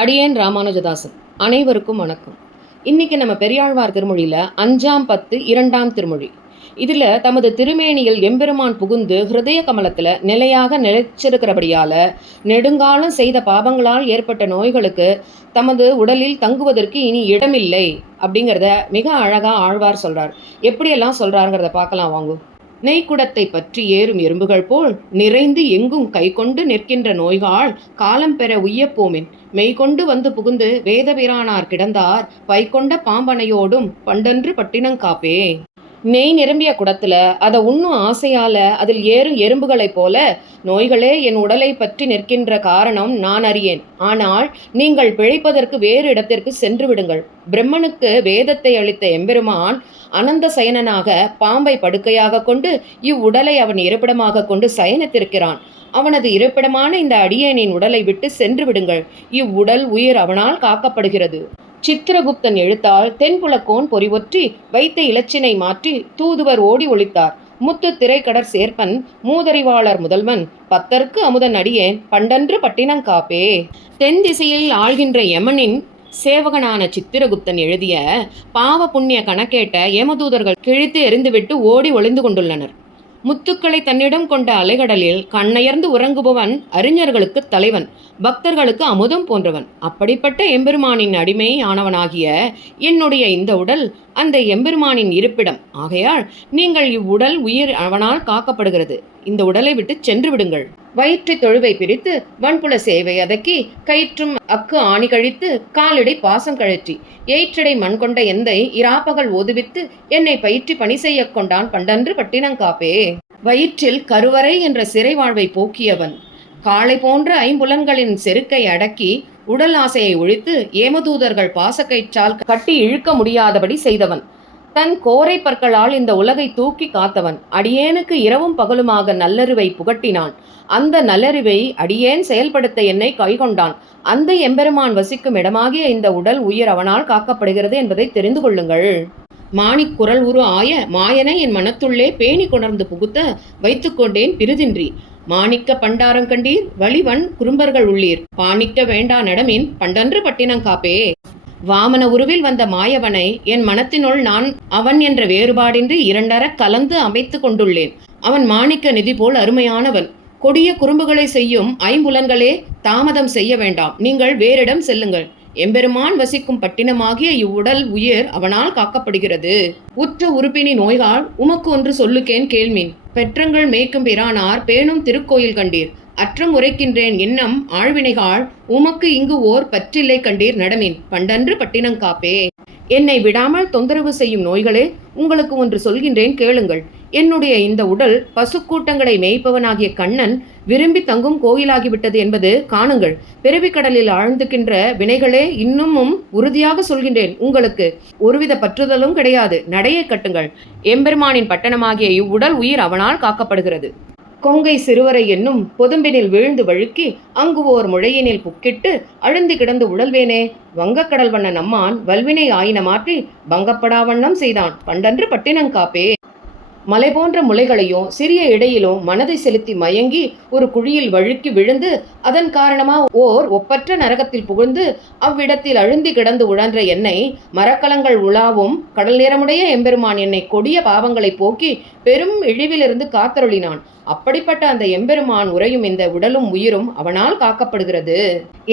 அடியேன் ராமானுஜதாசன். அனைவருக்கும் வணக்கம். இன்னைக்கு நம்ம பெரியாழ்வார் திருமொழியில் 5ஆம் பத்து 2ஆம் திருமொழி. இதில் தமது திருமேனியில் எம்பெருமான் புகுந்து ஹிருதய கமலத்தில் நிலையாக நிலைச்சிருக்கிறபடியால் நெடுங்காலம் செய்த பாவங்களால் ஏற்பட்ட நோய்களுக்கு தமது உடலில் தங்குவதற்கு இனி இடமில்லை அப்படிங்கிறத மிக அழகாக ஆழ்வார் சொல்கிறார். எப்படியெல்லாம் சொல்கிறாருங்கிறத பார்க்கலாம் வாங்கும். நெய்க்குடத்தை பற்றி ஏறும் எறும்புகள் போல் நிறைந்து எங்கும் கை கொண்டு நிற்கின்ற நோய்கால் காலம் பெற உய்யப்போமின் மெய்கொண்டு வந்து புகுந்து வேதபிரானார் கிடந்தார் பைக்கொண்ட பாம்பனையோடும் பண்டன்று பட்டினங்காப்பே. நெய் நிரம்பிய குடத்துல அதை உண்ணும் ஆசையால அதில் ஏறும் எறும்புகளைப் போல நோய்களே என் உடலை பற்றி நிற்கின்ற காரணம் நான் அறியேன். ஆனால் நீங்கள் பிழைப்பதற்கு வேறு இடத்திற்கு சென்று விடுங்கள். பிரம்மனுக்கு வேதத்தை அளித்த எம்பெருமான் அனந்த சயனனாக பாம்பை படுக்கையாக கொண்டு இவ்வுடலை அவன் இருப்பிடமாக கொண்டு சயனித்திருக்கிறான். அவனது இருப்பிடமான இந்த அடியேனின் உடலை விட்டு சென்று விடுங்கள். இவ்வுடல் உயிர் அவனால் காக்கப்படுகிறது. சித்திரகுப்தன் எழுத்தால் தென்புலக்கோன் பொறிவொற்றி வைத்த இலச்சினை மாற்றி தூதுவர் ஓடி ஒளித்தார். முத்து திரைக்கடற் சேர்ப்பன் மூதறிவாளர் முதல்வன் பத்தர்க்கு அமுதன் அடியேன் பண்டன்று பட்டினங்காப்பே. தென் திசையில் ஆள்கின்ற யமனின் சேவகனான சித்திரகுப்தன் எழுதிய பாவ புண்ணிய கணக்கேட்ட யமதூதர்கள் கிழித்து எறிந்துவிட்டு ஓடி ஒளிந்து கொண்டுள்ளனர். முத்துக்களை தன்னிடம் கொண்ட அலைகடலில் கண்ணயர்ந்து உறங்குபவன் அறிஞர்களுக்கு தலைவன், பக்தர்களுக்கு அமுதம் போன்றவன். அப்படிப்பட்ட எம்பெருமானின் அடிமை ஆனவனாகிய என்னுடைய இந்த உடல் அந்த எம்பெருமானின் இருப்பிடம் ஆகையால் நீங்கள் இவ்வுடல் உயிர் அவனால் காக்கப்படுகிறது. இந்த உடலை விட்டு சென்று விடுங்கள். வயிற்றை தொழுவை பிரித்து வன்புல சேவை அதக்கி கயிற்றும் அக்கு ஆணி கழித்து காலிடை பாசம் கழற்றி ஏற்றடை மண் கொண்ட எந்தை இராப்பகல் ஓதுவித்து என்னை பயிற்றி பணி செய்ய கொண்டான் பண்டன்று பட்டினங்காப்பே. வயிற்றில் கருவறை என்ற சிறை வாழ்வை போக்கியவன், காளை போன்ற ஐம்புலன்களின் செருக்கை அடக்கி உடல் ஆசையை ஒழித்து ஏமதூதர்கள் பாசக்கயிற்றால் கட்டி இழுக்க முடியாதபடி செய்தவன், தன் கோரை பற்களால் இந்த உலகை தூக்கி காத்தவன், அடியேனுக்கு இரவும் பகலுமாக நல்லறிவை புகட்டினான். அந்த நல்லறிவை அடியேன் செயல்படுத்த என்னை கைகொண்டான். அந்த எம்பெருமான் வசிக்கும் இடமாகிய இந்த உடல் உயிர் அவனால் காக்கப்படுகிறது என்பதை தெரிந்து கொள்ளுங்கள். மாணிக் குரல் உரு ஆய மாயனை என் மனத்துள்ளே பேணி கொணர்ந்து புகுத்த வைத்துக்கொண்டேன் பிரிதின்றி. மாணிக்க பண்டாரம் கண்டீர் வழிவன் குறும்பர்கள் உள்ளீர் பாணிக்க வேண்டா நடமின் பண்டன்று பட்டினங்காப்பே. வாமன உருவில் வந்த மாயவனை என் மனத்தினுள் நான் அவன் என்ற வேறுபாடின்றி இரண்டர கலந்து அமைத்து கொண்டுள்ளேன். அவன் மாணிக்க நிதி போல் அருமையானவன். கொடிய குறும்புகளை செய்யும் ஐம்புலன்களே தாமதம் செய்ய வேண்டாம், நீங்கள் வேறிடம் செல்லுங்கள். எம்பெருமான் வசிக்கும் பட்டினமாகிய இவ்வுடல் உயிர் அவனால் காக்கப்படுகிறது. உற்ற உறுப்பினி நோய்கால் உமக்கு ஒன்று சொல்லுக்கேன் கேள்மீன். பெற்றங்கள் மேய்க்கும் பிரானார் பேணும் திருக்கோயில் கண்டீர். அற்றம் உரைக்கின்றேன் எண்ணம் ஆழ்வினைகாள் உமக்கு இங்கு ஓர் பற்றில்லை கண்டீர் நடமின் பண்டன்று பட்டினங்காப்பே. என்னை விடாமல் தொந்தரவு செய்யும் நோய்களே, உங்களுக்கு ஒன்று சொல்கின்றேன் கேளுங்கள். என்னுடைய இந்த உடல் பசுக்கூட்டங்களை மேய்ப்பவனாகிய கண்ணன் விரும்பி தங்கும் கோயிலாகிவிட்டது என்பது காணுங்கள். பிறவிக்கடலில் ஆழ்ந்துகின்ற வினைகளே, இன்னமும் உறுதியாக சொல்கின்றேன், உங்களுக்கு ஒருவித பற்றுதலும் கிடையாது. நடையை கட்டுங்கள். எம்பெருமானின் பட்டணமாகிய இவ்வுடல் உயிர் அவனால் காக்கப்படுகிறது. கொங்கை சிறுவரை என்னும் பொதும்பினில் வீழ்ந்து வழுக்கி அங்கு ஓர் முழையினில் புக்கிட்டு அழுந்தி கிடந்து உழல்வேனே. வங்கக்கடல் வண்ண நம்மான் வல்வினை ஆயின மாற்றி பங்கப்படாவண்ணம் செய்தான் பண்டன்று பட்டினங்காப்பே. மலை போன்ற முளைகளையும் சிறிய இடையிலும் மனதை செலுத்தி மயங்கி ஒரு குழியில் வழுக்கி விழுந்து அதன் காரணமா ஓர் ஒப்பற்ற நரகத்தில் புகுந்து அவ்விடத்தில் அழுந்தி கிடந்து உழன்ற என்னை மரக்கலங்கள் உலாவும் கடல் நிறமுடைய எம்பெருமான் என்னை கொடிய பாவங்களை போக்கி பெரும் இழிவிலிருந்து காத்தருளினான். அப்படிப்பட்ட அந்த எம்பெருமான் உறையும் இந்த உடலும் உயிரும் அவனால் காக்கப்படுகிறது.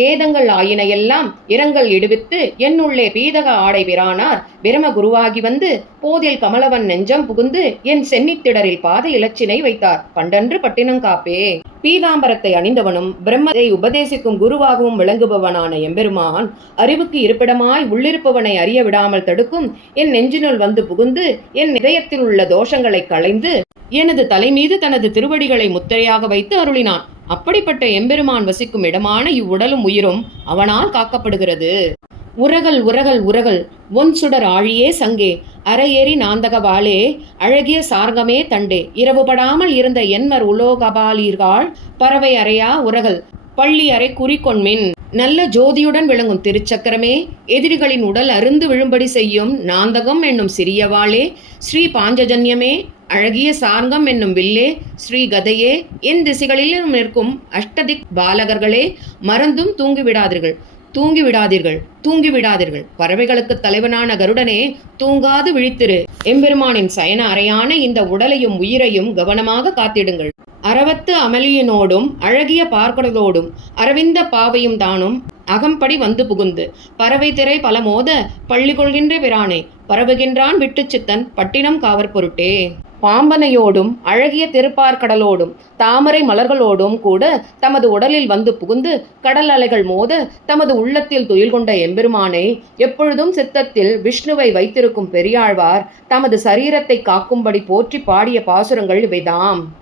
ஏதங்கள் ஆயினையெல்லாம் இரங்கல் இடுவித்து என்னுள்ளே பீதக ஆடை பிரானார் பிரம குருவாகி வந்து போதில் கமலவன் நெஞ்சம் புகுந்து என் சென்னித்திடரில் பாத இலச்சினை வைத்தார் பண்டன்று பட்டினங்காப்பே. பீதாம்பரத்தை அணிந்தவனும் பிரம்மத்தை உபதேசிக்கும் குருவாகவும் விளங்குபவனான எம்பெருமான் அறிவுக்கு இருப்பிடமாய் உள்ளிருப்பவனை அறிய விடாமல் தடுக்கும் என் நெஞ்சினுள் வந்து புகுந்து என் இதயத்தில் உள்ள தோஷங்களை களைந்து எனது தலை மீது தனது திருவடிகளை முத்திரையாக வைத்து அருளினான். அப்படிப்பட்ட எம்பெருமான் வசிக்கும் இடமான இவ்வுடலும் உயிரும் அவனால் காக்கப்படுகிறது. உரகல் உரகல் உரகல் ஒன் சுடர் ஆழியே சங்கே அரையேறி நாந்தக வாளே அழகிய சார்கமே தண்டே இரவுபடாமல் இருந்த என்மர் உலோகபாலீர்கள் பறவை அறையா உரகல் பள்ளி அறை குறிக்கொண்மின். நல்ல ஜோதியுடன் விளங்கும் திருச்சக்கரமே, எதிரிகளின் உடல் அருந்து விழும்படி செய்யும் நாந்தகம் என்னும் சிறிய வாளே, ஸ்ரீ பாஞ்சஜன்யமே, அழகிய சார்கம் என்னும் வில்லே, ஸ்ரீ கதையே, என் திசைகளிலும் நிற்கும் அஷ்டதிக் பாலகர்களே, மறந்தும் தூங்கிவிடாதீர்கள். தூங்கி விடாதீர்கள், தூங்கி விடாதீர்கள். பறவைகளுக்குத் தலைவனான கருடனே, தூங்காது விழித்திரு. எம்பெருமானின் சயன அறையான இந்த உடலையும் உயிரையும் கவனமாக காத்திடுங்கள். அரவத்து அமளியினோடும் அழகிய பார்க்கடலோடும் அரவிந்த பாவையும் தானும் அகம்படி வந்து புகுந்து பறவை திரை பல மோத பள்ளி கொள்கின்ற பிரானை பரவுகின்றான் விட்டுச் சித்தன் பட்டினம் காவற் பொருட்டே. பாம்பனையோடும் அழகிய திருப்பார்கடலோடும் தாமரை மலர்களோடும் கூட தமது உடலில் வந்து புகுந்து கடல் அலைகள் மோத தமது உள்ளத்தில் துயில் கொண்ட எம்பெருமானை எப்பொழுதும் சித்தத்தில் விஷ்ணுவை வைத்திருக்கும் பெரியாழ்வார் தமது சரீரத்தை காக்கும்படி போற்றி பாடிய பாசுரங்கள் இவைதாம்.